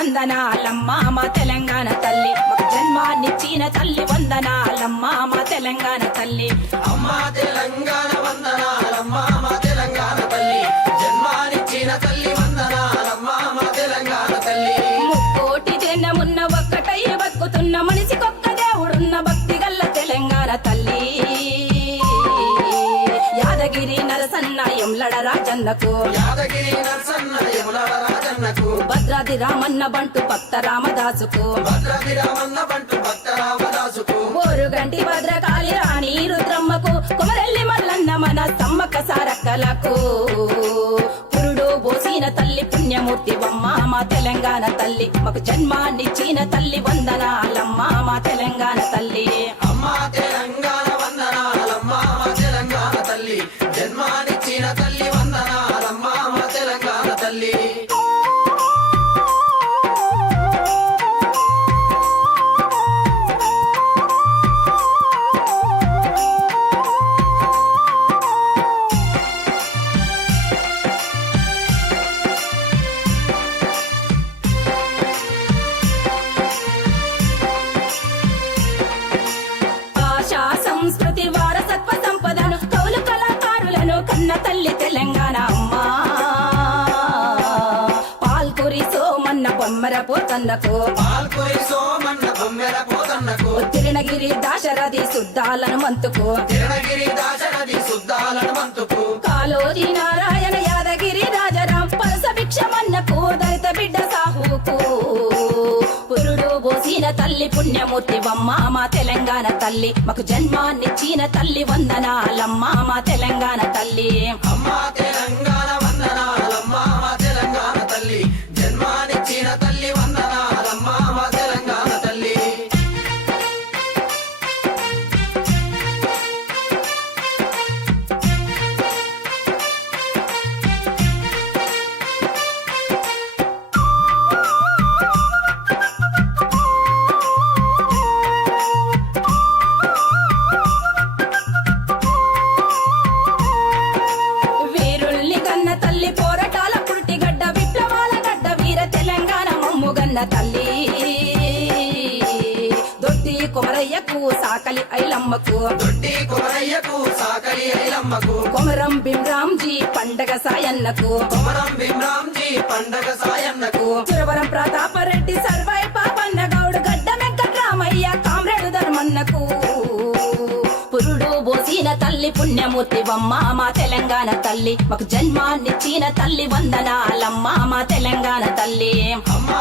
వందనాలమ్మా మా తెలంగాణ తల్లి. జన్మాన్నిచ్చిన తల్లి వందనాలమ్మా మా తెలంగాణ తల్లి. రాజన్నకు. భద్రాది రామన్న బంటు భక్త రామదాసుకు. ఓరుగంటి భద్రకాళి రాణి రుద్రమ్మకు కుమరెల్లి మల్లన్న మన సమ్మక్క సారక్కలకు. పురుడు బోసిన తల్లి పుణ్యమూర్తి వమ్మ మా తెలంగాణ తల్లి మాకు జన్మాన్నిచ్చిన తల్లి వందనాలమ్మ సోమన్న బొమ్మర పోతన్నకు. పాల్పురి సోమన్న బొమ్మెర పోతన్నకు. తిరుణగిరి దాశరథి శుద్ధాలను మంతుకు. తిరణగిరి దాశరథి శుద్ధాలను మంతుకు. కాలోజీ నారాయణ యాదగిరి రాజరాం పరస భిక్షమన్నకు. దళిత బిడ్డ సాహుకు. పురుడు బోసిన తల్లి పుణ్యమూర్తి వమ్మ మా తెలంగాణ తల్లి. మాకు జన్మాన్నిచ్చిన తల్లి వందనాలమ్మ మా తెలంగాణ తల్లి. అమ్మా తెలంగాణ వందనాలమ్మా కొమరయ్యకు సాకలి ఐలమ్మకు. దొడ్డి కుమరయ్యకు సాకలి ఐలమ్మకు. కొమరం భీమరాంజీ పండగ సాయన్నకు. కొమరం భీమరాంజీ పండగ సాయన్నకు. సురవరం ప్రతాపరెడ్డి సర్వై పాపన్న గౌడు గడ్డ వెంకట్రామయ్య కామ్రేడు ధర్మన్నకు. పురుడు బోసిన తల్లి పుణ్యమూర్తి వమ్మ మా తెలంగాణ తల్లి. మాకు జన్మాన్నిచ్చిన తల్లి వందనాలమ్మ మా తెలంగాణ తల్లి. అమ్మా